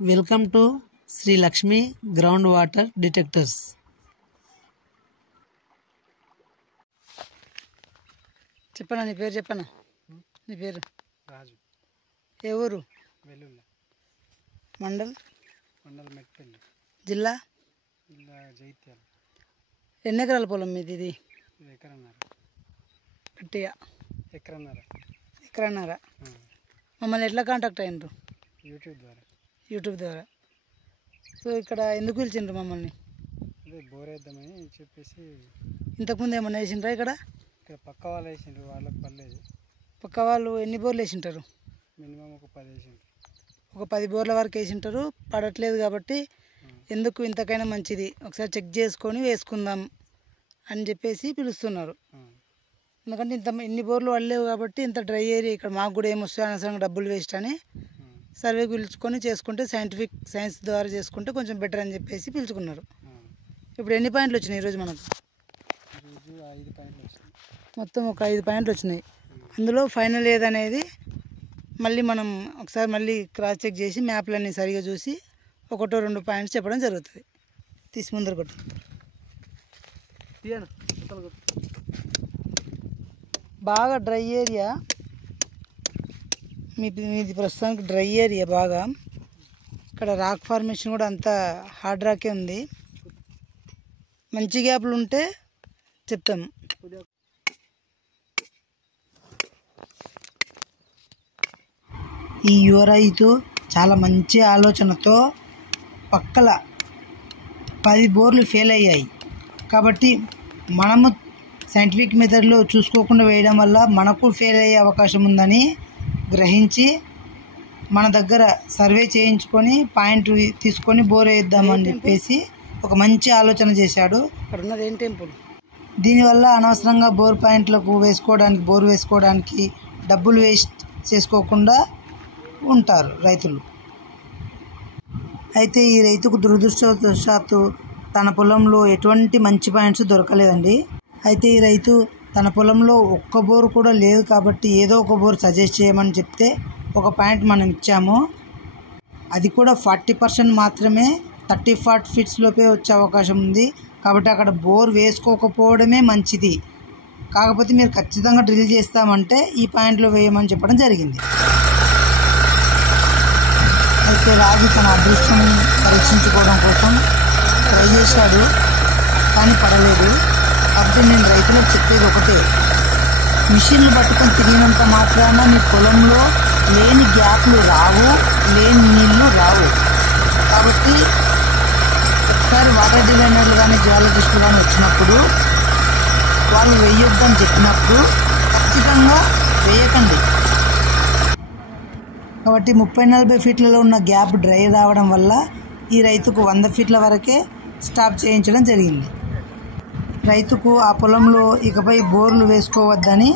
Welcome to Sri Lakshmi ground water detectors. చెప్పనా నీ పేరు చెప్పనా? నీ పేరు రాజు. ఏ ఊరు? వెల్లుల్లి. మండల్ మెట్పల్లి. జిల్లా జైత్యాల. ఎన్ని ఎకరాల పొలం మీది? ఇది ఎకరన్నర. గట్టిగా ఎకరన్నర. మమ్మల్ని ఎట్లా కాంటాక్ట్ అయినరు? యూట్యూబ్ ద్వారా. సో ఇక్కడ ఎందుకు పిలిచిండ్రు మమ్మల్ని? అదే బోర్ వేద్దామని చెప్పేసి. ఇంతకుముందు ఏమన్నా వేసిండ్రా ఇక్కడ? పక్క వాళ్ళు వేసిండ్రు, వాళ్ళకి పర్లేదు. పక్క వాళ్ళు ఎన్ని బోర్లు వేసింటారు? మినిమం ఒక 10 వేసిండ్రు. ఒక 10 బోర్ల వరకు వేసింటారు. పడట్లేదు కాబట్టి ఎందుకు ఇంతకైనా మంచిది ఒకసారి చెక్ చేసుకొని వేసుకుందాం అని చెప్పేసి పిలుస్తున్నారు. ఎందుకంటే ఇన్ని బోర్లు పడలేవు కాబట్టి ఇంత డ్రై ఏరియా ఇక్కడ మాకు కూడా ఏమొస్తాయి అనవసరంగా డబ్బులు వేస్ట్ అని సర్వే పిలుచుకొని చేసుకుంటే సైన్స్ ద్వారా చేసుకుంటే కొంచెం బెటర్ అని చెప్పేసి పిలుచుకున్నారు. ఇప్పుడు ఎన్ని పాయింట్లు వచ్చినాయి ఈరోజు మనకు? 5 పాయింట్లు వచ్చినాయి. మొత్తం ఒక 5 పాయింట్లు వచ్చినాయి. అందులో ఫైనల్ ఏదనేది మళ్ళీ మనం ఒకసారి మళ్ళీ క్రాస్ చెక్ చేసి మ్యాప్లన్నీ సరిగా చూసి 1-2 పాయింట్స్ చెప్పడం జరుగుతుంది. తీసి ముందర కొట్టు. బాగా డ్రై ఏరియా మీది ప్రస్తుతానికి డ్రై ఏరియా బాగా. ఇక్కడ రాక్ ఫార్మేషన్ కూడా అంతా హార్డ్ రాకే ఉంది. మంచి గ్యాప్లు ఉంటే చెప్తాము. ఈ యువ రైతు చాలా మంచి ఆలోచనతో పక్కల 10 బోర్లు ఫెయిల్ అయ్యాయి కాబట్టి మనము సైంటిఫిక్ మెథడ్లో చూసుకోకుండా వేయడం వల్ల మనకు ఫెయిల్ అయ్యే అవకాశం ఉందని గ్రహించి మన దగ్గర సర్వే చేయించుకొని పాయింట్ తీసుకొని బోర్ వేద్దామని చెప్పేసి ఒక మంచి ఆలోచన చేశాడు. ఇక్కడ ఉన్నది ఏం టెంపుల్? దీనివల్ల అనవసరంగా బోర్ వేసుకోవడానికి డబ్బులు వేస్ట్ చేసుకోకుండా ఉంటారు రైతులు. అయితే ఈ రైతుకు దురదృష్టవశాత్తు తన పొలంలో ఎటువంటి మంచి పాయింట్స్ దొరకలేదండి. అయితే ఈ రైతు తన పొలంలో ఒక్క బోర్ కూడా లేదు కాబట్టి ఏదో ఒక బోర్ సజెస్ట్ చేయమని చెప్తే ఒక పాయింట్ మనం ఇచ్చాము. అది కూడా 40% మాత్రమే, 30-40 ఫీట్స్ లోపే వచ్చే అవకాశం ఉంది కాబట్టి అక్కడ బోర్ వేసుకోకపోవడమే మంచిది. కాకపోతే మీరు ఖచ్చితంగా డ్రిల్ చేస్తామంటే ఈ పాయింట్లో వేయమని చెప్పడం జరిగింది. అయితే రాజు తన అదృష్టం పరీక్షించుకోవడం కోసం ట్రై చేశాడు కానీ పడలేదు. కాబట్టి నేను రైతులకు చెప్పేది ఒకటే, మిషన్లు పట్టుకొని తిరిగినంత మాత్రాన మీ పొలంలో లేని గ్యాప్లు రావు, లేని నీళ్లు రావు. కాబట్టి ఒకసారి వాటర్ డిజైనర్లు కానీ జియాలజిస్టులు కానీ వచ్చినప్పుడు వాళ్ళు వేయొద్దని చెప్పినప్పుడు ఖచ్చితంగా వేయకండి. కాబట్టి 30-40 ఫీట్లలో ఉన్న గ్యాప్ డ్రై రావడం వల్ల ఈ రైతుకు 100 ఫీట్ల వరకే స్టాప్ చేయించడం జరిగింది. రైతుకు ఆ పొలంలో ఇకపై బోర్లు వేసుకోవద్దని,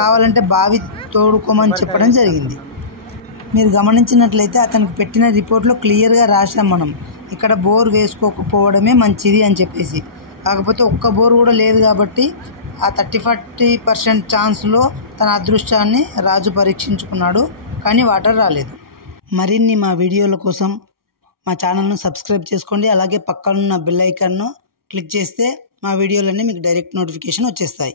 కావాలంటే బావి తోడుకోమని చెప్పడం జరిగింది. మీరు గమనించినట్లయితే అతనికి పెట్టిన రిపోర్ట్లో క్లియర్గా రాసాం మనం ఇక్కడ బోర్ వేసుకోకపోవడమే మంచిది అని చెప్పేసి. కాకపోతే ఒక్క బోర్ కూడా లేదు కాబట్టి ఆ 30-40% ఛాన్స్లో తన అదృష్టాన్ని రాజు పరీక్షించుకున్నాడు కానీ వాటర్ రాలేదు. మరిన్ని మా వీడియోల కోసం మా ఛానల్ను సబ్స్క్రైబ్ చేసుకోండి. అలాగే పక్కనున్న బెల్ ఐకాన్ను క్లిక్ చేస్తే మా వీడియోలన్నీ మీకు డైరెక్ట్ నోటిఫికేషన్ వచ్చేస్తాయి.